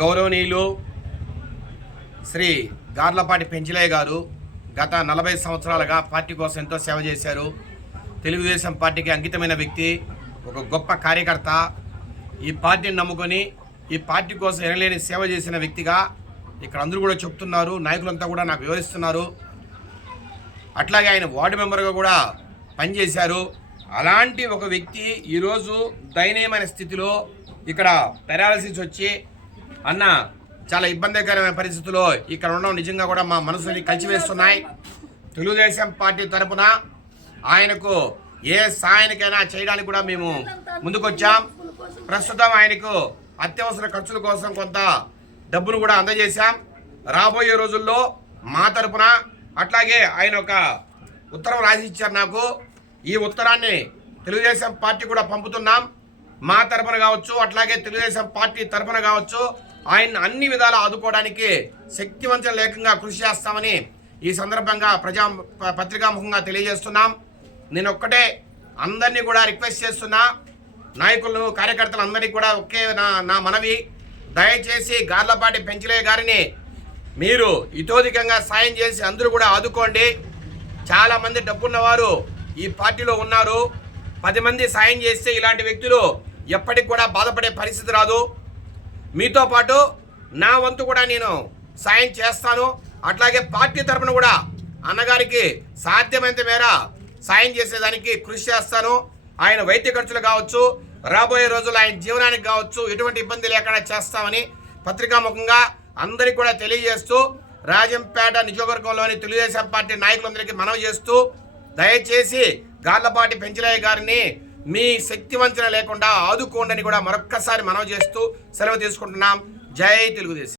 గౌరవనీయులు శ్రీ గార్లపాటి పెంచిలయ్య గారు గత నలభై సంవత్సరాలుగా పార్టీ కోసం ఎంతో సేవ చేశారు. తెలుగుదేశం పార్టీకి అంకితమైన వ్యక్తి ఒక గొప్ప కార్యకర్త. ఈ పార్టీని నమ్ముకొని ఈ పార్టీ కోసం ఎనలేని సేవ చేసిన వ్యక్తిగా ఇక్కడ అందరూ కూడా చెప్తున్నారు నాయకులంతా కూడా నాకు వివరిస్తున్నారు. అట్లాగే ఆయన వార్డు మెంబర్గా కూడా పనిచేశారు. అలాంటి ఒక వ్యక్తి ఈరోజు దయనీయమైన స్థితిలో ఇక్కడ పెరాలసిస్ వచ్చి అన్న చాలా ఇబ్బందికరమైన పరిస్థితుల్లో ఇక్కడ ఉండడం నిజంగా కూడా మా మనసుని కలిసివేస్తున్నాయి తెలుగుదేశం పార్టీ తరపున ఆయనకు ఏ సాయానికైనా చేయడానికి కూడా మేము ముందుకొచ్చాం. ప్రస్తుతం ఆయనకు అత్యవసర ఖర్చుల కోసం కొంత డబ్బును కూడా అందజేశాం. రాబోయే రోజుల్లో మా తరపున అట్లాగే ఆయన ఒక ఉత్తరం రాసి ఇచ్చారు నాకు. ఈ ఉత్తరాన్ని తెలుగుదేశం పార్టీ కూడా పంపుతున్నాం. మా తరపున కావచ్చు అట్లాగే తెలుగుదేశం పార్టీ తరపున కావచ్చు. ఆయన్ని అన్ని విధాలా ఆదుకోవడానికి శక్తివంతం లేకుండా కృషి చేస్తామని ఈ సందర్భంగా ప్రజా పత్రికాముఖంగా తెలియజేస్తున్నాం. నేను ఒక్కటే అందరినీ కూడా రిక్వెస్ట్ చేస్తున్నా. నాయకులను కార్యకర్తలు అందరికీ కూడా ఒకే నా నా మనవి. దయచేసి గార్లపాటి పెంచలే గారిని మీరు ఇతోధికంగా సాయం చేసి అందరూ కూడా ఆదుకోండి. చాలామంది డబ్బున్నవారు ఈ పార్టీలో ఉన్నారు. పది మంది సాయం చేస్తే ఇలాంటి వ్యక్తులు ఎప్పటికి కూడా బాధపడే పరిస్థితి రాదు. మీతో పాటు నా వంతు కూడా నేను సాయం చేస్తాను. అట్లాగే పార్టీ తరపున కూడా అన్నగారికి సాధ్యమైనంత మేర సాయం చేసేదానికి కృషి చేస్తాను. ఆయన వైద్య ఖర్చులు కావచ్చు రాబోయే రోజుల్లో ఆయన జీవనానికి కావచ్చు ఎటువంటి ఇబ్బంది లేకుండా చేస్తామని పత్రికాముఖంగా అందరికీ కూడా తెలియజేస్తూ రాజంపేట నియోజకవర్గంలోని తెలుగుదేశం పార్టీ నాయకులందరికీ మనవి చేస్తూ దయచేసి గార్లపాటి పెంచలయ్య గారిని మీ శక్తి వంచన లేకుండా ఆదుకోండి అని కూడా మరొక్కసారి మనం చేస్తూ సెలవు తీసుకుంటున్నాం. జై తెలుగుదేశం.